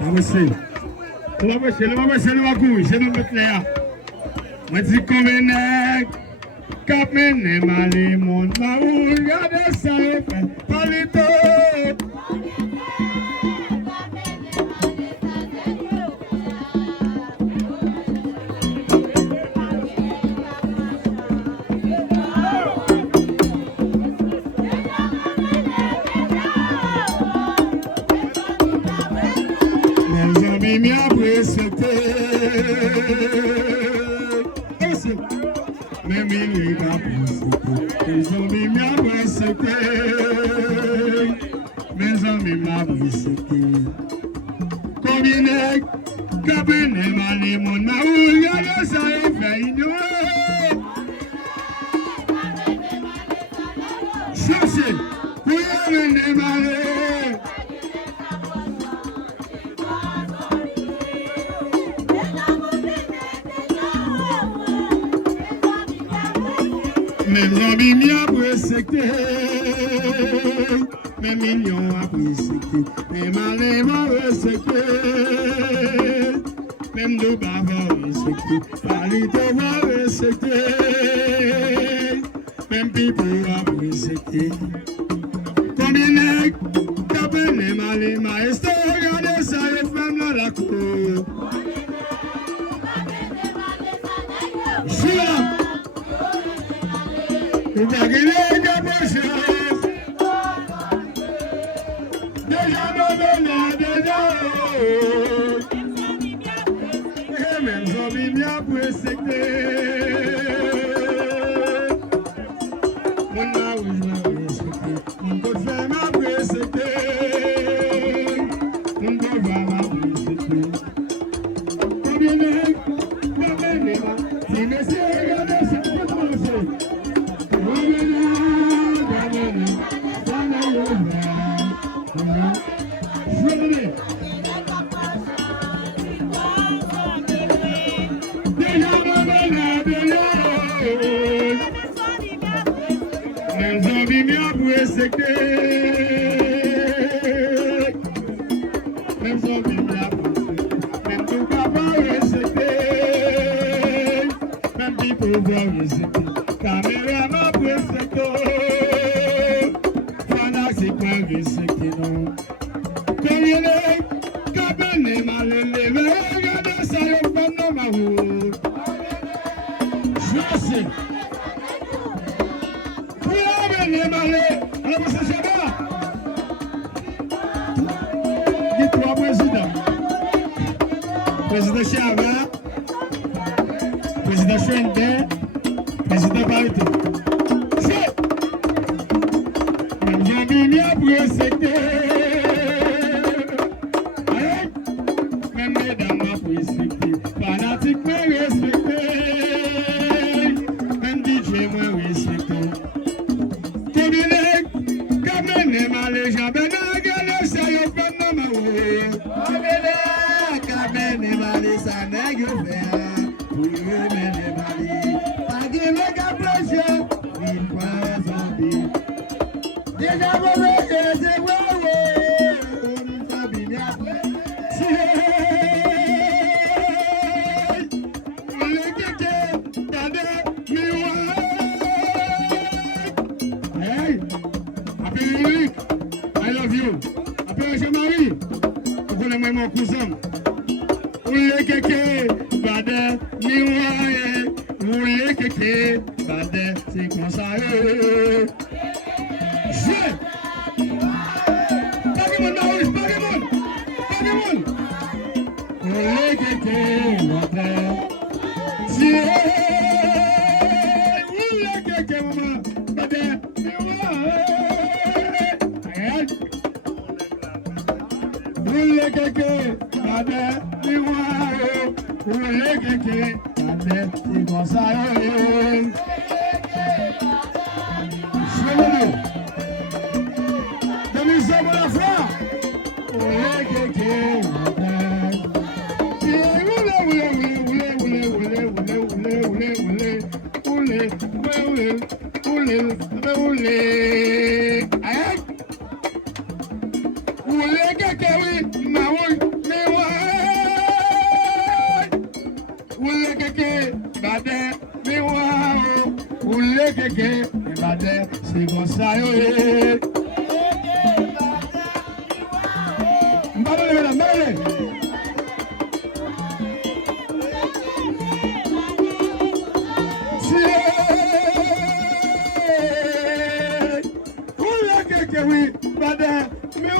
Você. Você não vai com você não vai criar. Mas se comer, né? Capene, malimon, maunga, dessa, palito. Me apresentei, me apresentei, meus homens me apresentei, meus homens me apresentei. Combinei, cabine, malimon, na unha dessa eu venho. Chance, cuidado, malê. Mes amis m'y apprécient, mes millions apprécient, mes malins m'apprécient, même de bas m'apprécient, Paris de m'apprécient, même people apprécient. Combinez, cabine, malins, maestro, regardez ça, les femmes dans la cour. Président Chava, président Chouende, président Barité. Même j'ai mis à précéder. Même mesdames à précéder. Fanatique me respecter. Même DJ me respecter. Combiner, caminer ma légende. Benagale, ça y est, pas de nom. I love you. Après Jean-Marie, vous voulez mon cousin. Oule keke, bade, miwaye. Oule keke, bade, c'est comme ça. Je. Pagimon, Maurice, Pagimon. Pagimon. Oule keke, bade. Si. Oule keke, maman, bade, miwaye. Oule keke, bade. Oule keke, bade, c'est comme ça. Cheminot, de mise à la foi. Oule keke, bade. Oule keke, oui, ma oui, mais kéké Ìbàdàn c'est comme ça yo. Mbale la mbale. Oui, Bada, mais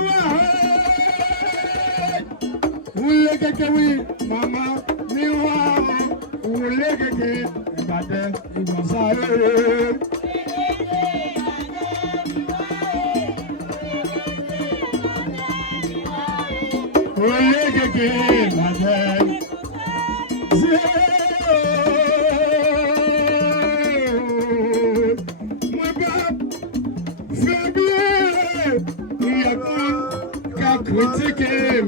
ouais, keke oui, maman, mais ouais, keke, Bada, ils vont ça. Keke, Bada, critiquer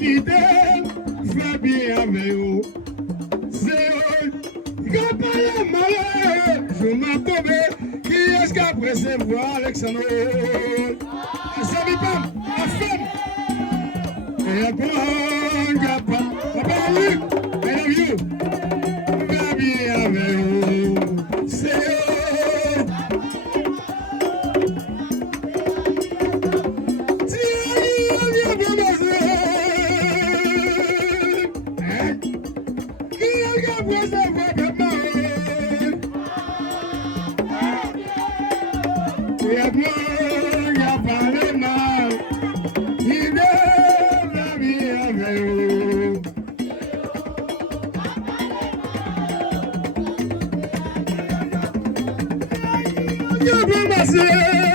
idée fait bien avec vous c'est la malheur je m'attendais qui est-ce qu'après c'est voir Alexandre ça vit pas la femme et après on n'a pas lui I love you fait bien avec vous c'est Yeah,